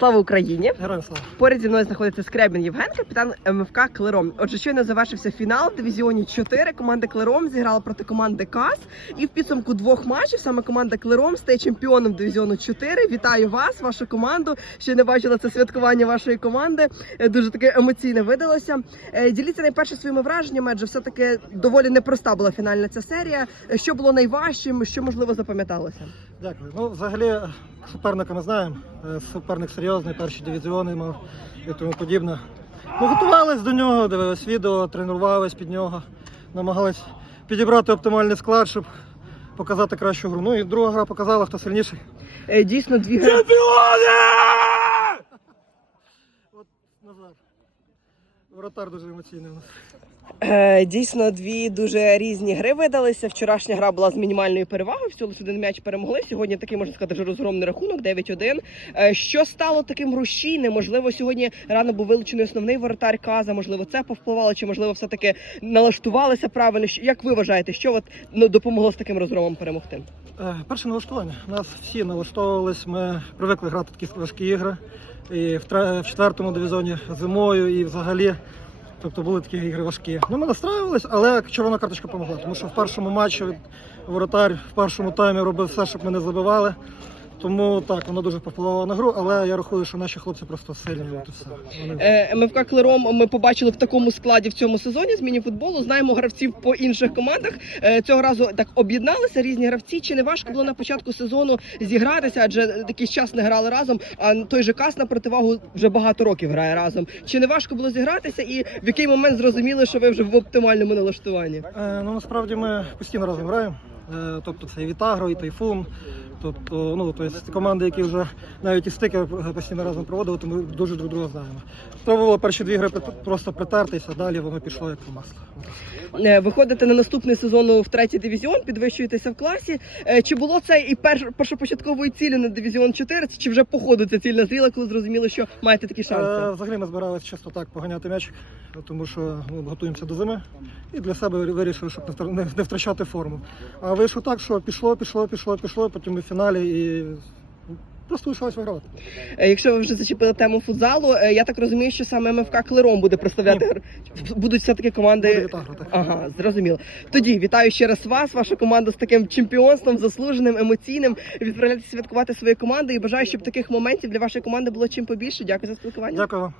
Слава Україні! Героям слава. Поряд зі мною знаходиться Скрябін Євген, капітан МФК Клером. Отже, щойно завершився фінал в дивізіоні 4. Команда Клером зіграла проти команди КАС. І в підсумку двох матчів саме команда Клером стає чемпіоном дивізіону 4. Вітаю вас, вашу команду. Ще не бачила це святкування вашої команди. Е, Дуже таке емоційне видалося. Е, Діліться найперше своїми враженнями, адже все таки доволі непроста була фінальна ця серія. Е, Що було найважчим, що можливо запам'яталося? Дякую. Ну, взагалі, суперника ми знаємо. Е, Суперник серйозний, перші дивізіони мав і тому подібне. Ми готувалися до нього, дивились відео, тренувались під нього, намагались підібрати оптимальний склад, щоб показати кращу гру. Ну і друга гра показала, хто сильніший. Е, Дійсно, дві гри. От Назар. Воротар дуже емоційний у нас. Е, Дійсно, дві дуже різні гри видалися. Вчорашня гра була з мінімальною перевагою. Всього лише один м'яч перемогли. Сьогодні такий можна сказати вже розгромний рахунок 9-1. Е, Що стало таким рушійним? Можливо, сьогодні рано був вилучений основний воротар Каза. Можливо, це повпливало, чи можливо, все таки налаштувалися правильно. Як ви вважаєте, що от ну, допомогло з таким розгромом перемогти? Е, Перше налаштування. Нас всі налаштовувались. Ми привикли грати такі важкі ігри. І в, четвертому дивізіоні зимою і взагалі. Тобто були такі ігри важкі. Ну, ми настраювались, але червона карточка допомогла. Тому що в першому матчі воротар в першому таймі робив все, щоб ми не забивали. Тому так, воно дуже повпливало на гру, але я рахую, що наші хлопці просто сильні. От і все. Вони... Е, МФК Клером ми побачили в такому складі в цьому сезоні з міні-футболу. Знаємо гравців по інших командах. Е, Цього разу так об'єдналися різні гравці. Чи не важко було на початку сезону зігратися? Адже якийсь час не грали разом. А той же Кас на противагу вже багато років грає разом. Чи не важко було зігратися? І в який момент зрозуміли, що ви вже в оптимальному налаштуванні? Е, ну насправді ми постійно разом граємо. Е, тобто це і Вітагро, і Тайфун. Тобто, ну тобто це команди, які вже навіть і стики постійно разом проводили, то ми дуже друг друга знаємо. Треба було перші дві гри просто притертися, далі воно пішло як по маслу. Е, Виходите на наступний сезон в третій дивізіон, підвищуєтеся в класі. Е, Чи було це і перш, першопочатковою цілі на дивізіон 4, чи вже по ходу ця ціль назріла, коли зрозуміли, що маєте такі Е, шанси? взагалі ми збиралися чисто так поганяти м'яч, тому що ну, готуємося до зими. І для себе вирішили, щоб не втрачати форму. А вийшло так, що пішло, пішло, пішло, пішло, потім в фіналі і просто лишилось вигравати. Е, Якщо ви вже зачепили тему футзалу, е, я так розумію, що саме МФК Клером буде представляти гр- будуть все таки команди. Буде Вітагро, так. Ага, зрозуміло. Тоді вітаю ще раз вас, вашу команду з таким чемпіонством, заслуженим, емоційним. Відправляйтеся святкувати свою команду і бажаю, щоб таких моментів для вашої команди було чим побільше. Дякую за спілкування. Дякую вам.